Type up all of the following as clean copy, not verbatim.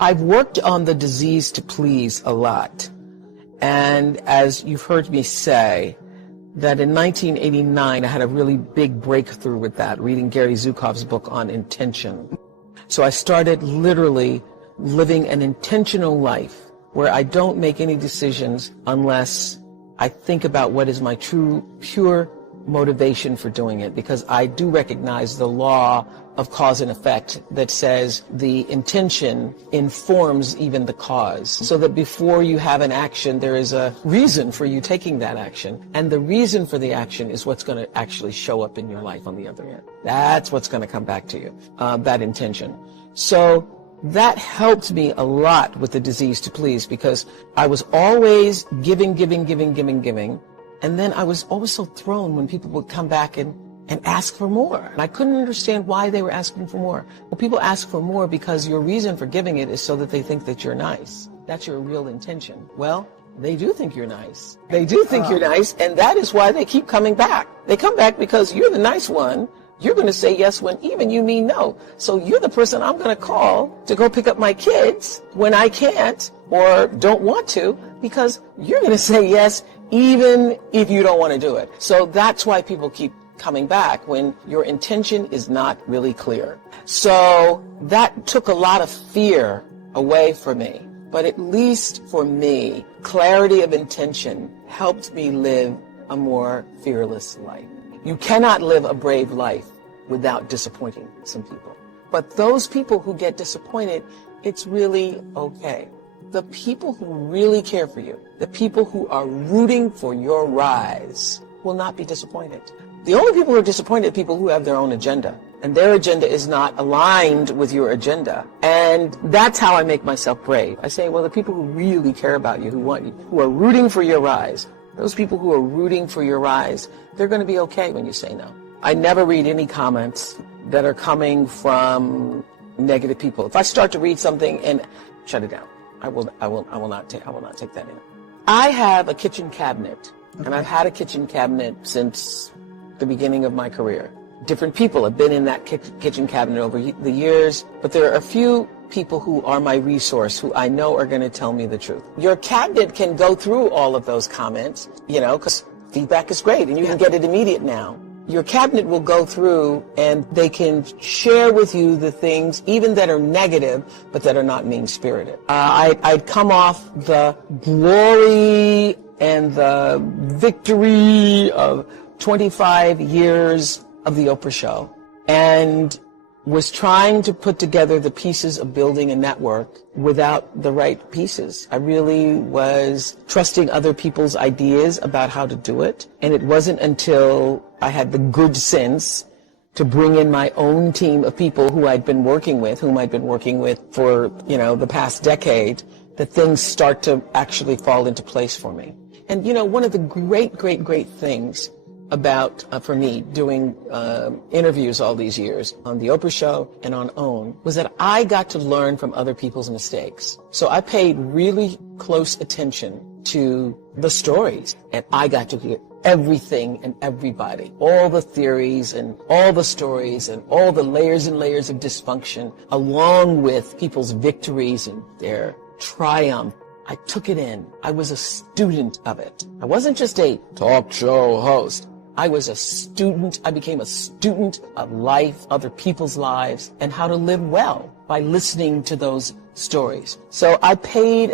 I've worked on the disease to please a lot. And as you've heard me say, that in 1989, I had a really big breakthrough with that, reading Gary Zukav's book on intention. So I started literally living an intentional life where I don't make any decisions unless I think about what is my true, pure motivation for doing it, because I do recognize the law of cause and effect that says the intention informs even the cause, so that before you have an action, there is a reason for you taking that action, and the reason for the action is what's going to actually show up in your life on the other end. That's what's going to come back to you, that intention. So that helped me a lot with the disease to please, because I was always giving, and then I was always so thrown when people would come back and ask for more. And I couldn't understand why they were asking for more. Well, people ask for more because your reason for giving it is so that they think that you're nice. That's your real intention. Well, they do think you're nice. They do think you're nice, and that is why they keep coming back. They come back because you're the nice one. You're going to say yes when even you mean no. So you're the person I'm going to call to go pick up my kids when I can't or don't want to, because you're going to say yes even if you don't want to do it. So that's why people keep coming back, when your intention is not really clear. So that took a lot of fear away from me. But at least for me, clarity of intention helped me live a more fearless life. You cannot live a brave life without disappointing some people. But those people who get disappointed, it's really okay. The people who really care for you, the people who are rooting for your rise, will not be disappointed. The only people who are disappointed are people who have their own agenda, and their agenda is not aligned with your agenda. And that's how I make myself brave. I say, well, the people who really care about you, who want you, who are rooting for your rise, those people who are rooting for your rise, they're going to be okay when you say no. I never read any comments that are coming from negative people. If I start to read something and shut it down, I will not take that in. I have a kitchen cabinet, and I've had a kitchen cabinet since the beginning of my career. Different people have been in that kitchen cabinet over the years, but there are a few people who are my resource, who I know are going to tell me the truth. Your cabinet can go through all of those comments, because feedback is great, and you can get it immediate now. Your cabinet will go through, and they can share with you the things, even that are negative, but that are not mean-spirited. I'd come off the glory and the victory of 25 years of the Oprah Show, and was trying to put together the pieces of building a network without the right pieces. I really was trusting other people's ideas about how to do it, and it wasn't until I had the good sense to bring in my own team of people whom I'd been working with for, the past decade, that things start to actually fall into place for me. And, one of the great things about, for me, doing interviews all these years on the Oprah Show and on OWN, was that I got to learn from other people's mistakes. So I paid really close attention to the stories, and I got to hear everything and everybody, all the theories and all the stories and all the layers and layers of dysfunction, along with people's victories and their triumph. I took it in. I was a student of it. I wasn't just a talk show host. I was a student. I became a student of life, other people's lives, and how to live well by listening to those stories. So I paid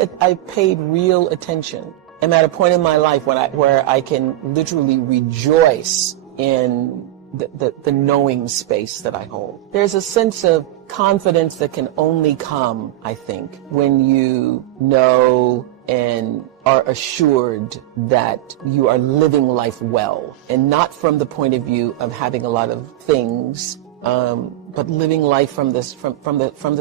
real attention. I'm at a point in my life where I can literally rejoice in the knowing space that I hold. There's a sense of confidence that can only come, I think, when you know and are assured that you are living life well, and not from the point of view of having a lot of things, but living life from the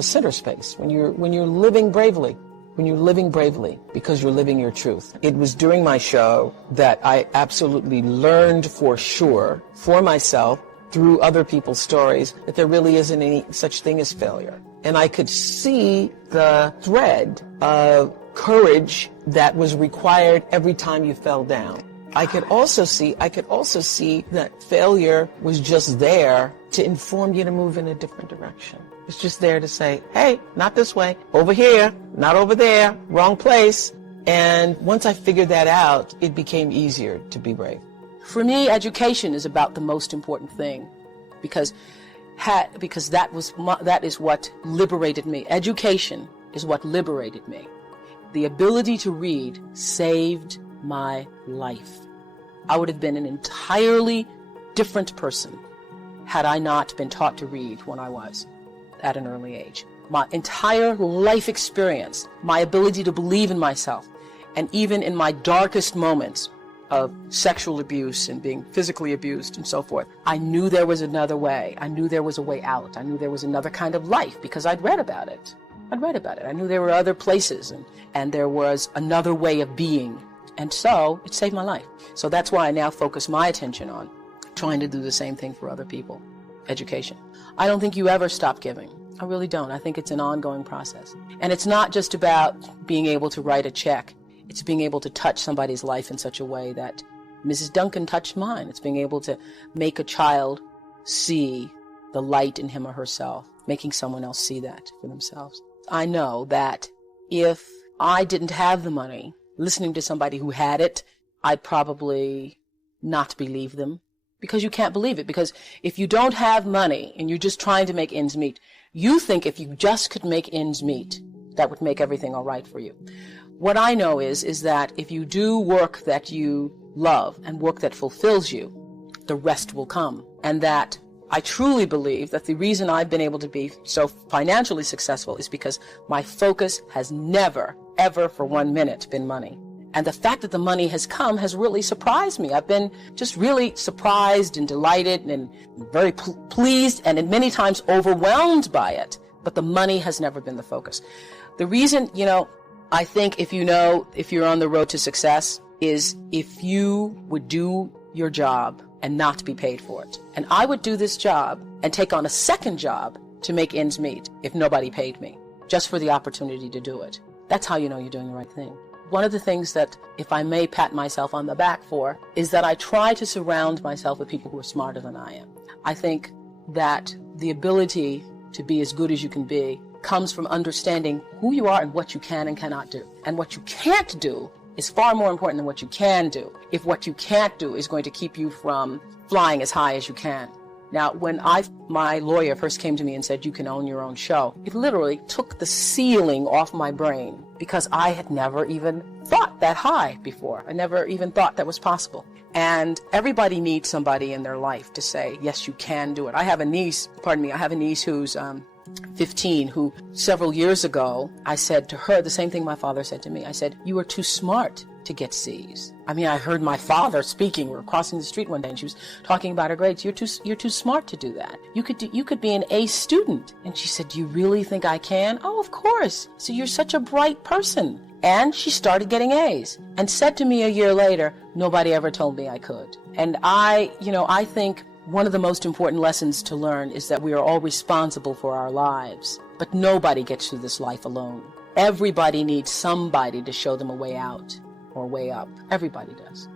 center space. When you're living bravely. When you're living bravely because you're living your truth. It was during my show that I absolutely learned for sure, for myself, through other people's stories, that there really isn't any such thing as failure. And I could see the thread of courage that was required every time you fell down. I could also see that failure was just there to inform you to move in a different direction. It's just there to say, hey, not this way, over here, not over there, wrong place. And once I figured that out, it became easier to be brave. For me, education is about the most important thing because that is what liberated me. Education is what liberated me. The ability to read saved my life. I would have been an entirely different person had I not been taught to read when I was at an early age. My entire life experience, my ability to believe in myself, and even in my darkest moments of sexual abuse and being physically abused and so forth, I knew there was another way. I knew there was a way out. I knew there was another kind of life because I'd read about it. I knew there were other places and there was another way of being. And so it saved my life. So that's why I now focus my attention on trying to do the same thing for other people. Education. I don't think you ever stop giving. I really don't. I think it's an ongoing process. And it's not just about being able to write a check. It's being able to touch somebody's life in such a way that Mrs. Duncan touched mine. It's being able to make a child see the light in him or herself, making someone else see that for themselves. I know that if I didn't have the money, listening to somebody who had it, I'd probably not believe them. Because you can't believe it. Because if you don't have money and you're just trying to make ends meet, you think if you just could make ends meet, that would make everything all right for you. What I know is that if you do work that you love and work that fulfills you, the rest will come. And that I truly believe that the reason I've been able to be so financially successful is because my focus has never, ever for 1 minute been money. And the fact that the money has come has really surprised me. I've been just really surprised and delighted and very pleased and many times overwhelmed by it. But the money has never been the focus. The reason, I think if you're on the road to success is if you would do your job and not be paid for it. And I would do this job and take on a second job to make ends meet if nobody paid me, just for the opportunity to do it. That's how you know you're doing the right thing. One of the things that, if I may pat myself on the back for, is that I try to surround myself with people who are smarter than I am. I think that the ability to be as good as you can be comes from understanding who you are and what you can and cannot do. And what you can't do is far more important than what you can do, if what you can't do is going to keep you from flying as high as you can. Now, when my lawyer first came to me and said, you can own your own show, it literally took the ceiling off my brain because I had never even thought that high before. I never even thought that was possible. And everybody needs somebody in their life to say, yes, you can do it. I have a niece who's 15, who several years ago, I said to her the same thing my father said to me. I said, you are too smart to get C's. I mean, I heard my father speaking. We were crossing the street one day and she was talking about her grades. You're too smart to do that. You could be an A student. And she said, do you really think I can? Oh, of course. So you're such a bright person. And she started getting A's and said to me a year later, nobody ever told me I could. And I think one of the most important lessons to learn is that we are all responsible for our lives, but nobody gets through this life alone. Everybody needs somebody to show them a way out or way up. Everybody does.